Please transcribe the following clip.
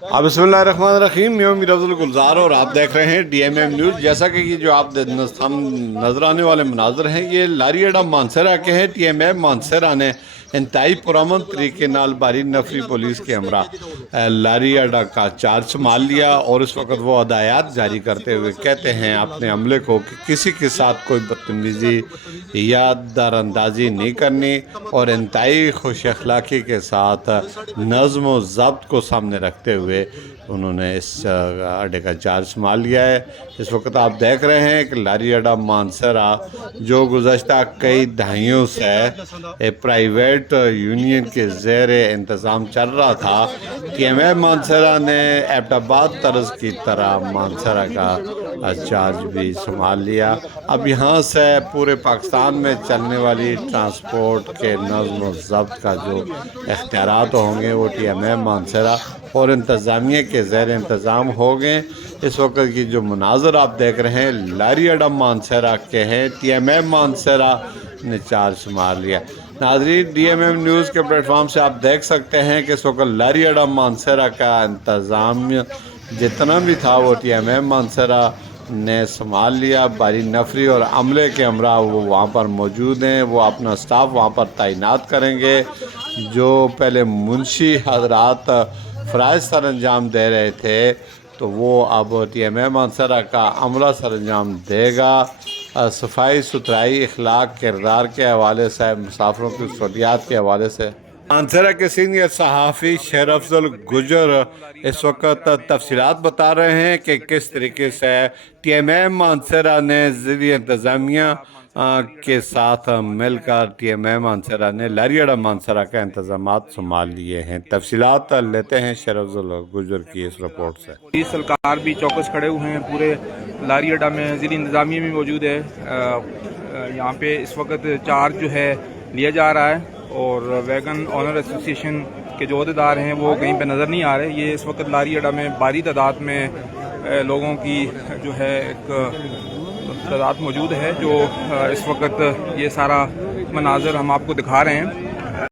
बिस्मिल्लाहिर्रहमानिर्रहीम। मैं मीर अब्दुल गुलजार और आप देख रहे हैं DMM न्यूज़। जैसा कि ये जो आप नज़र आने वाले मनाजर हैं, ये लारी अड्डा मानसरा के हैं। TMM मानसरा ने इंतहाई पुरअमन तरीके नाल बारी नफरी पुलिस के हमरा लारी अड्डा का चार्ज संभाल लिया और इस वक्त वो हदायत जारी करते हुए कहते हैं अपने अमले को कि किसी के साथ कोई बदतमीज़ी या दरअंदाजी नहीं करनी और इंतहाई खुश अखलाक़ी के साथ नज़्म व ज़ब्त को सामने रखते हुए उन्होंने इस अड्डे का चार्ज संभाल लिया है। इस वक्त आप देख रहे हैं कि लारी अड्डा मानसरा जो गुज़श्ता कई दहाइयों से एक प्राइवेट यूनियन के ज़ेर इंतज़ाम चल रहा था। TMM मानसरा ने एबटाबाद तर्ज की तरह मानसरा का चार्ज भी संभाल लिया। अब यहाँ से पूरे पाकिस्तान में चलने वाली ट्रांसपोर्ट के नज़्म व ज़ब्त का जो इख्तियारात होंगे वो TMM मानसरा और इंतज़ामिया के ज़ेर इंतज़ाम हो गए। इस वक्त की जो मनाज़र आप देख रहे हैं लारी अड्डा मानसरा के हैं। TMM मानसरा ने चार्ज संभाल लिया। नाज़रीन, DMM न्यूज़ के प्लेटफॉर्म से आप देख सकते हैं कि इस वक्त लारी अड्डा मानसरा का इंतज़ाम जितना भी था वो TMM मानसरा ने संभाल लिया। बारी नफरी और अमले के हमरा वो वहाँ पर मौजूद हैं। वो अपना स्टाफ वहाँ पर तैनात करेंगे। जो पहले मुंशी हजरात फ़राइज़ सर अंजाम दे रहे थे तो वो अब TMM मानसरा का अमला सर अंजाम देगा। सफाई सुथराई इखलाक किरदार के हवाले से, मुसाफिरों की सहूलियात के हवाले से मानसरा के सीनियर सहाफ़ी शेर अफजल गुजर इस वक्त तफसीलात बता रहे हैं कि किस तरीके से TMM मानसरा ने ज़िली इंतज़ामिया के साथ मिलकर TMM मानसरा ने लारी अड्डा मानसरा का इंतज़ामात संभाल लिए हैं। तफसीलात लेते हैं शेर अफजल गुजर की इस रिपोर्ट से। पुलिस सरकार भी चौकस खड़े हुए हैं। पूरे लारी अड्डा में ज़िली इंतज़ामिया भी मौजूद है। यहाँ पे इस वक्त चार्ज जो है लिया जा रहा है और वैगन ऑनर एसोसिएशन के जो अहदेदार हैं वो कहीं पे नज़र नहीं आ रहे। ये इस वक्त लारी अड्डा में भारी तादाद में लोगों की जो है एक तादाद मौजूद है जो इस वक्त ये सारा मनाजर हम आपको दिखा रहे हैं।